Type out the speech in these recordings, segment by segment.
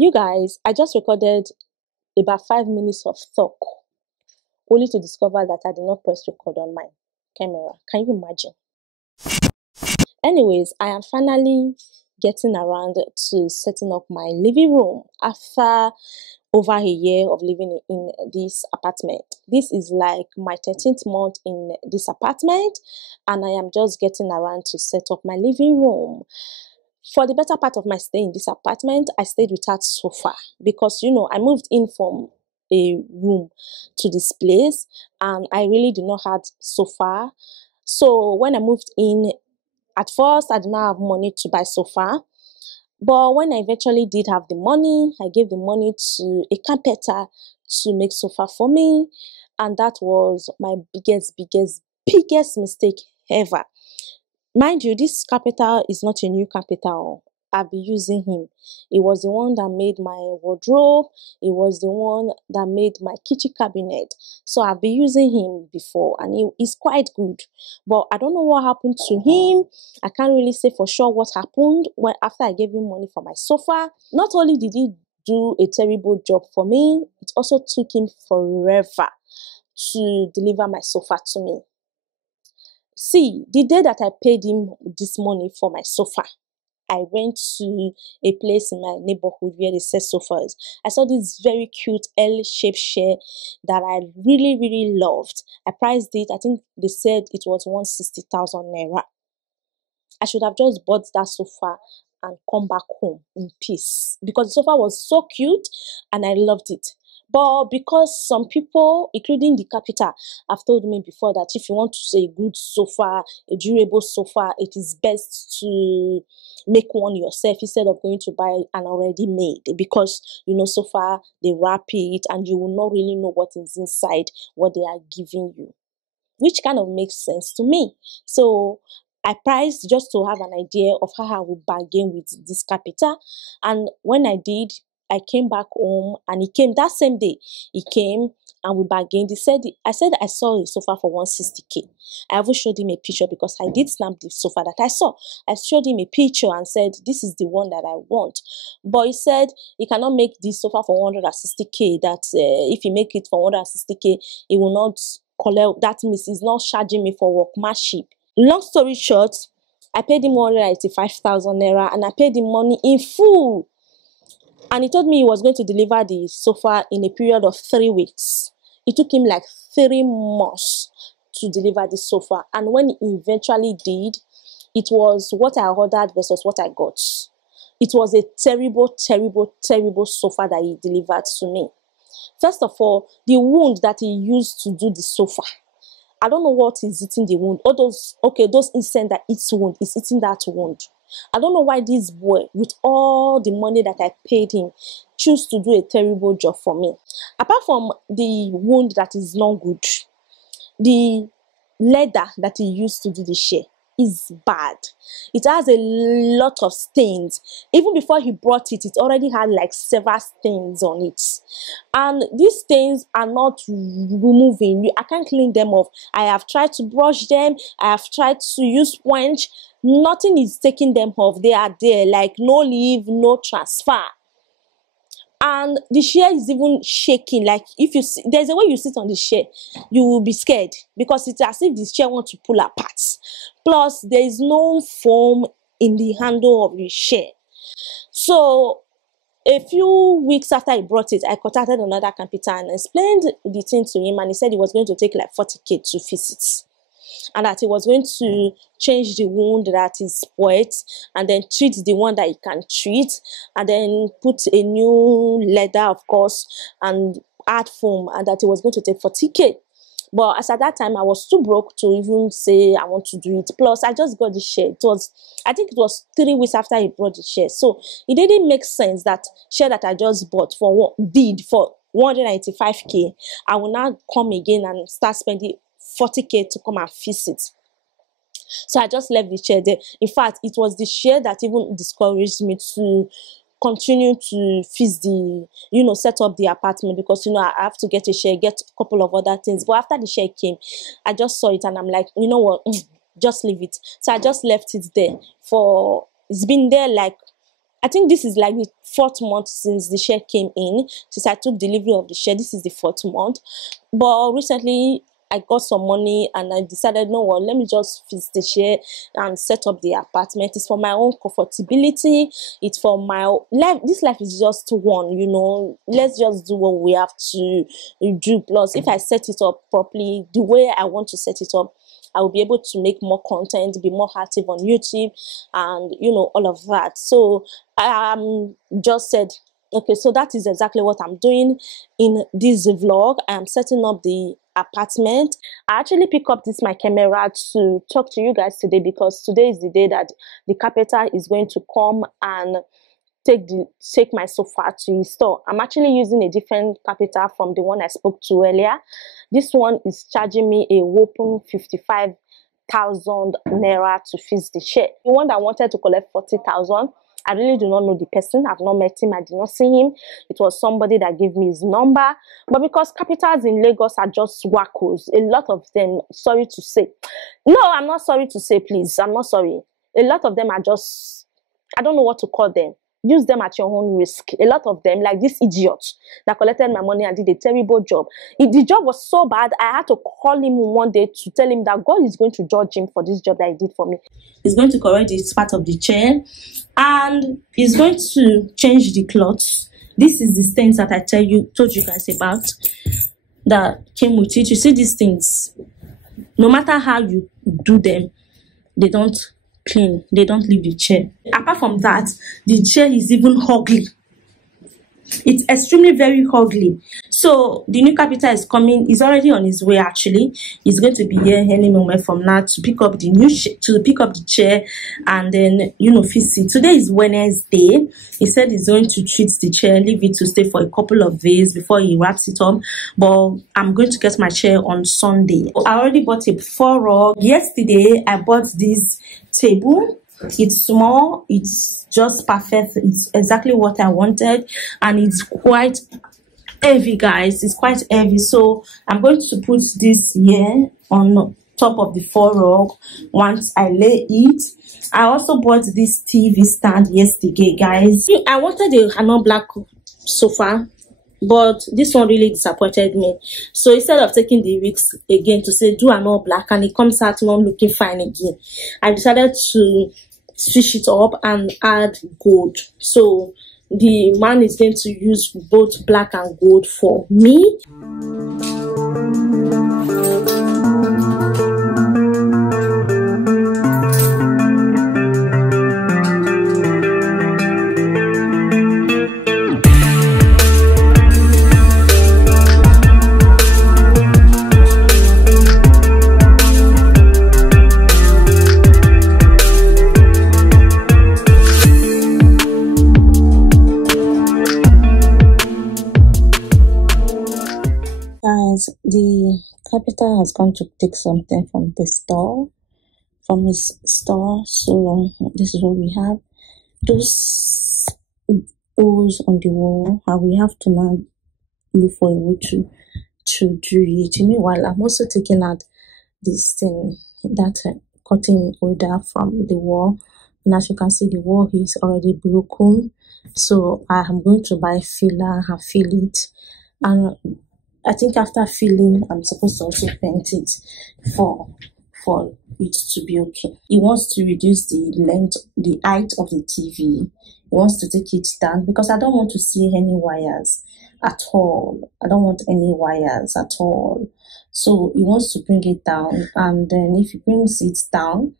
You guys, I just recorded about 5 minutes of talk only to discover that I did not press record on my camera. Can you imagine? Anyways, I am finally getting around to setting up my living room after over a year of living in this apartment. This is like my 13th month in this apartment, and I am just getting around to set up my living room. For the better part of my stay in this apartment, I stayed without sofa because, I moved in from a room to this place and I really did not have sofa. So when I moved in, at first, I did not have money to buy sofa. But when I eventually did have the money, I gave the money to a carpenter to make sofa for me. And that was my biggest mistake ever. Mind you, this carpenter is not a new carpenter. I've been using him. It was the one that made my wardrobe. It was the one that made my kitchen cabinet. So I've been using him before and he's quite good. But I don't know what happened to him. I can't really say for sure what happened after I gave him money for my sofa. Not only did he do a terrible job for me, it also took him forever to deliver my sofa to me. See, the day that I paid him this money for my sofa, I went to a place in my neighborhood where they sell sofas. I saw this very cute L-shaped chair that I really loved. I priced it. I think they said it was 160,000 naira. I should have just bought that sofa and come back home in peace because the sofa was so cute and I loved it. But because some people, including the carpenter, have told me before that if you want to say a good sofa, a durable sofa, it is best to make one yourself instead of going to buy an already made, because sofa, they wrap it and you will not really know what is inside, what they are giving you, which kind of makes sense to me. So I priced just to have an idea of how I would bargain with this carpenter. And when I did, I came back home and he came that same day. He came and we bargained. I said I saw a sofa for 160K. I even showed him a picture because I did snap the sofa that I saw. I showed him a picture and said, this is the one that I want. But he said he cannot make this sofa for 160K, that if he make it for 160K, he will not collect. That means he's not charging me for workmanship. Long story short, I paid him 185,000 naira and I paid him money in full. And he told me he was going to deliver the sofa in a period of 3 weeks. It took him like 3 months to deliver the sofa. And when he eventually did, it was what I ordered versus what I got. It was a terrible sofa that he delivered to me. First of all, the wound that he used to do the sofa, I don't know what is eating the wound. All those insects that eats wound is eating that wound. I don't know why this boy, with all the money that I paid him, choose to do a terrible job for me. Apart from the wound that is not good, the leather that he used to do the chair is bad. It has a lot of stains. Even before he brought it, it already had like several stains on it. And these stains are not removing. I can't clean them off. I have tried to brush them. I have tried to use sponge. Nothing is taking them off. They are there, like no leave, no transfer. And the chair is even shaking. Like if you see, there's a way you sit on the chair, you will be scared because it's as if this chair wants to pull apart. Plus, there is no foam in the handle of the chair. So a few weeks after I brought it, I contacted another carpenter and explained the thing to him, and he said he was going to take like 40K to fix it. And that he was going to change the wound that is spoiled and then treat the one that he can treat and then put a new leather, of course, and add foam, and that he was going to take 40K. But as at that time, I was too broke to even say I want to do it. Plus, I just got the share. I think it was 3 weeks after he brought the share. So it didn't make sense that share that I just bought for 195K, I will now come again and start spending 40K to come and fix it. So I just left the chair there. In fact, it was the chair that even discouraged me to continue to fix set up the apartment, because I have to get a chair, get a couple of other things. But after the chair came, I just saw it and I'm like, you know what, just leave it. So I just left it there it's been there like I think this is like the 4th month since the share came in, since I took delivery of the share. This is the 4th month. But recently, I got some money and I decided, no, well, let me just fix the share and set up the apartment. It's for my own comfortability. It's for my life. This life is just one, you know. Let's just do what we have to do. Plus, if I set it up properly, the way I want to set it up, I will be able to make more content, be more active on YouTube, and you know, all of that. So I just said, okay, so that is exactly what I'm doing in this vlog. I am setting up the apartment. I actually pick up my camera to talk to you guys today, because today is the day that the carpenter is going to come and take my sofa to install. I'm actually using a different carpenter from the one I spoke to earlier. This one is charging me a whopping 55,000 naira to fix the chair. The one that wanted to collect 40,000, I really do not know the person. I've not met him. I did not see him. It was somebody that gave me his number. But because carpenters in Lagos are just wackos, a lot of them, sorry to say. No, I'm not sorry to say, please. I'm not sorry. A lot of them are just, I don't know what to call them. Use them at your own risk. A lot of them, like this idiot that collected my money and did a terrible job. The job was so bad, I had to call him one day to tell him that God is going to judge him for this job that he did for me. He's going to correct this part of the chair, and he's going to change the cloths. This is the stains that I told you guys about that came with it. You see these things, no matter how you do them, they don't clean, they don't leave the chair. Apart from that, the chair is even ugly. It's extremely very ugly. So the new carpenter is coming. He's already on his way. Actually, he's going to be here any moment from now to pick up the the chair and then, you know, fix it. Today is Wednesday. He said he's going to treat the chair, leave it to stay for a couple of days before he wraps it up. But I'm going to get my chair on Sunday. I already bought a 4 rug. Yesterday I bought this table. It's small, it's just perfect, it's exactly what I wanted, and it's quite heavy, guys. It's quite heavy, so I'm going to put this here on top of the 4 rug once I lay it. I also bought this TV stand yesterday, guys. I wanted another black sofa, but this one really disappointed me. So instead of taking the risk again to say do another black and it comes out not looking fine again, I decided to switch it up and add gold. So the man is going to use both black and gold for me. The carpenter has gone to take something from the store, from his store. So this is what we have. Those holes on the wall, and we have to now look for a way to do it. Meanwhile, I'm also taking out this thing, that cutting holder from the wall, and as you can see, the wall is already broken. So I am going to buy filler and fill it, and I think after filling, I'm supposed to also paint it for it to be okay. He wants to reduce the height of the TV. He wants to take it down because I don't want to see any wires at all. I don't want any wires at all. So he wants to bring it down, and then if he brings it down,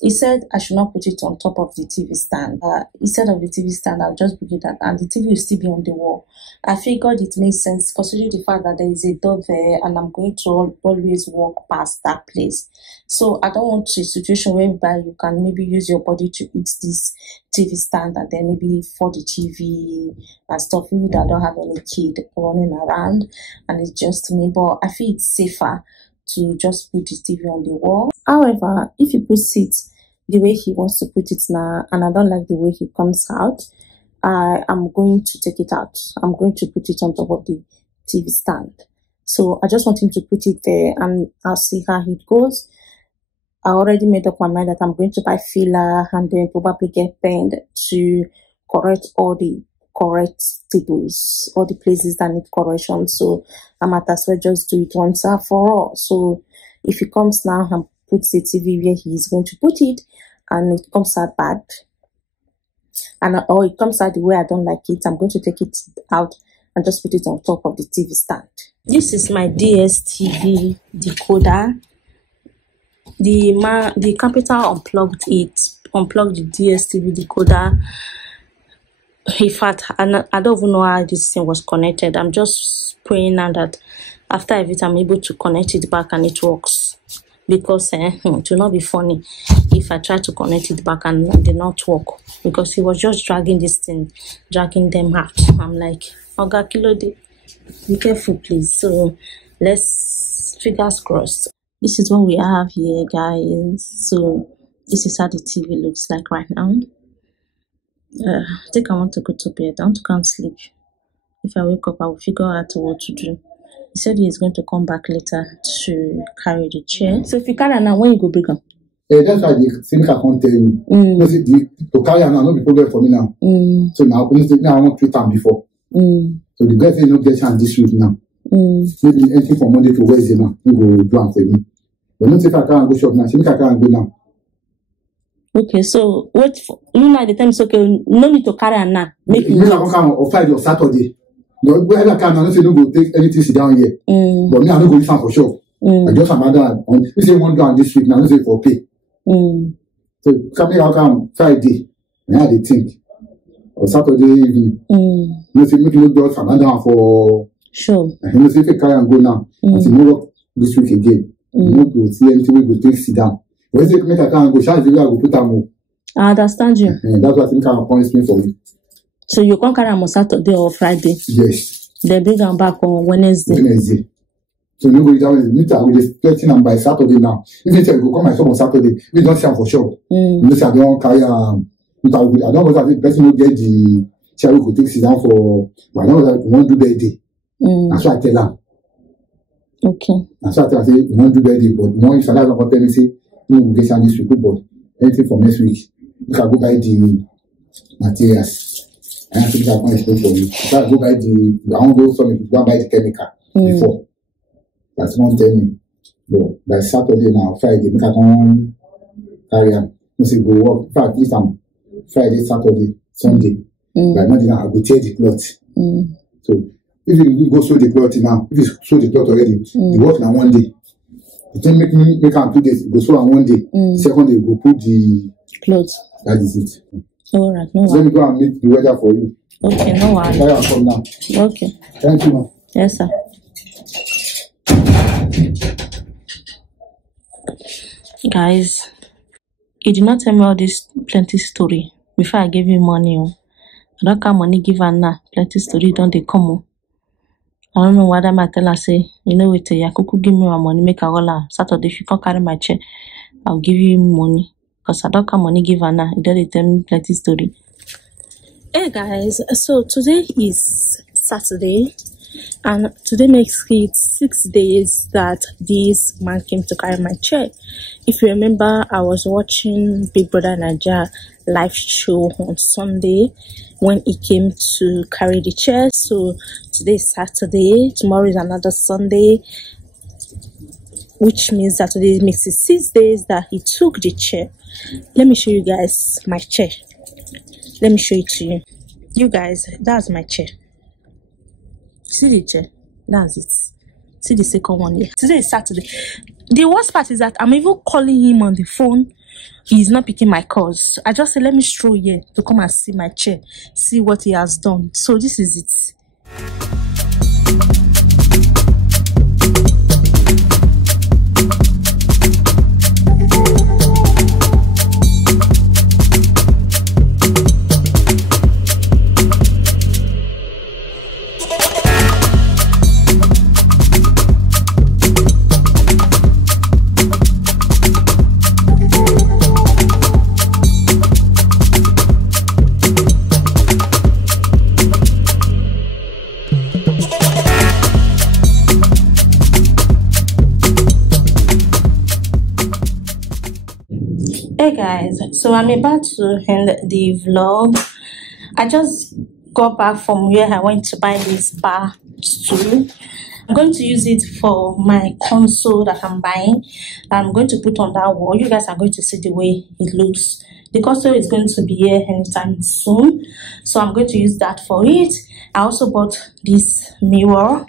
he said I should not put it on top of the TV stand. Instead of the TV stand, I'll just bring it down and the TV will still be on the wall. I figured it makes sense considering the fact that there is a door there and I'm going to always walk past that place. So I don't want a situation whereby you can maybe use your body to eat this TV stand and then maybe for the TV and stuff. People that don't have any kid running around and it's just me. But I feel it's safer to just put the TV on the wall. However, if he puts it the way he wants to put it now, and I don't like the way he comes out, I am going to take it out. I'm going to put it on top of the TV stand. So I just want him to put it there and I'll see how it goes. I already made up my mind that I'm going to buy filler and then probably get paint to correct all the correct tables, all the places that need correction. So I might as well just do it once and for all. So if he comes now and puts the TV where he is going to put it, and it comes out bad, or it comes out the way I don't like it, I'm going to take it out and just put it on top of the TV stand. This is my DSTV decoder. The carpenter unplugged the DSTV decoder. In fact, I don't even know how this thing was connected. I'm just praying now that after everything I'm able to connect it back and it works. Because it will not be funny if I try to connect it back and it did not work. Because he was just dragging them out. I'm like, Oga Kilode, be careful please. So let's fingers crossed. This is what we have here, guys. So this is how the TV looks like right now. I think I want to go to bed. I want to go and sleep. If I wake up, I will figure out what to do. He said he is going to come back later to carry the chair. So if you carry now, when you go bring them? That's why the thing I can't tell you. To carry now, no be problem for me now. So now I want 3 times before. So the guy say no get chance this week now. Maybe anything from Monday to Wednesday now. We go do am for me. But not if I can't go shop now. She make I can't go now. Okay, so wait for you know the time is okay. No need to carry her now. Make me come on Friday or Saturday. No, wherever I can, I don't say no go take anything sit down here. But me, I don't go listen for sure. I just am other. We say one down this week now. I don't say for pay. So coming out come Friday. Now they think or Saturday evening. No say make you do some other for sure. And no say if I carry and go now. I say no work this week again. No go see anything we go take sit down. When you make a can go, shall I go put them? I understand you. That's what I think I'm appointing for you. So you can't carry them on Saturday or Friday? Yes. They bring them back on Wednesday. So you go down with the 13 by Saturday now. If you say you go come myself on Saturday, we don't see them for sure. You say I don't carry I don't know that the person will get the chair we could take sit down for, but I don't know that we won't do birthday. That's why I tell them. Okay. That's why I say we won't do birthday, but one if I don't tell me say we will get this week, but anything for next week, you can go buy the materials. I have to get one explain for you. If I go buy I won't go somewhere to go buy the chemical before. That's one tell me. But by Saturday now, Friday, make I come carry on. You say go work. In fact, if I'm Friday, Saturday, Sunday, by Monday now, I go tear the cloth. So if you go sew the cloth now, if you sew the cloth already, you work now one day. You can make am 2 days, go sew on one day. Second day, you go put the clothes. That is it. All right, no worries. Let me go and meet the weather for you. Okay, no worries. Carry on come now. Okay. Thank you, ma'am. Yes, sir. Guys, you did not tell me all this plenty story before I gave you money. I don't have money give her now. Plenty story don't they come. I don't know why that might tell her say, you know what, Yakuku give me my money, make a roll Saturday. If you can't carry my check, I'll give you money. Because I don't have money give her now. You don't tell me plenty story. Hey guys, so today is Saturday. And today makes it 6 days that this man came to carry my chair. If you remember, I was watching Big Brother Naija live show on Sunday when he came to carry the chair. So today is Saturday, tomorrow is another Sunday, which means that today makes it 6 days that he took the chair. Let me show you guys my chair. Let me show it to you. You guys, that's my chair. See the chair? That's it. See the second one here. Today is Saturday. The worst part is that I'm even calling him on the phone. He's not picking my calls. I just said, let me stroll here to come and see my chair, see what he has done. So this is it. guys, so I'm about to end the vlog. I just got back from where I went to buy this bar stool. I'm going to use it for my console that I'm buying. I'm going to put on that wall. You guys are going to see the way it looks. The console is going to be here anytime soon, so I'm going to use that for it. I also bought this mirror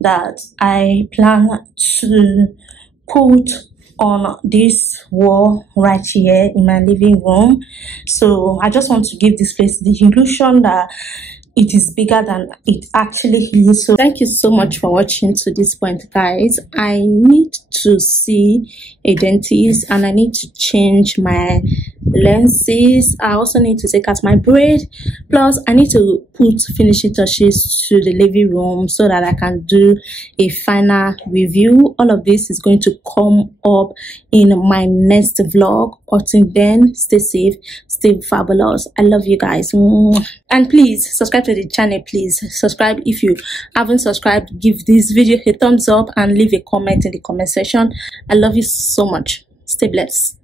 that I plan to put on this wall right here in my living room. So I just want to give this place the illusion that it is bigger than it actually is. So thank you so much for watching to this point, guys. I need to see a dentist and I need to change my lenses. I also need to take out my braid, plus I need to put finishing touches to the living room so that I can do a final review. All of this is going to come up in my next vlog. Until then, stay safe, stay fabulous. I love you guys, and please subscribe to the channel. Please subscribe. If you haven't subscribed, give this video a thumbs up and leave a comment in the comment section. I love you so much. Stay blessed.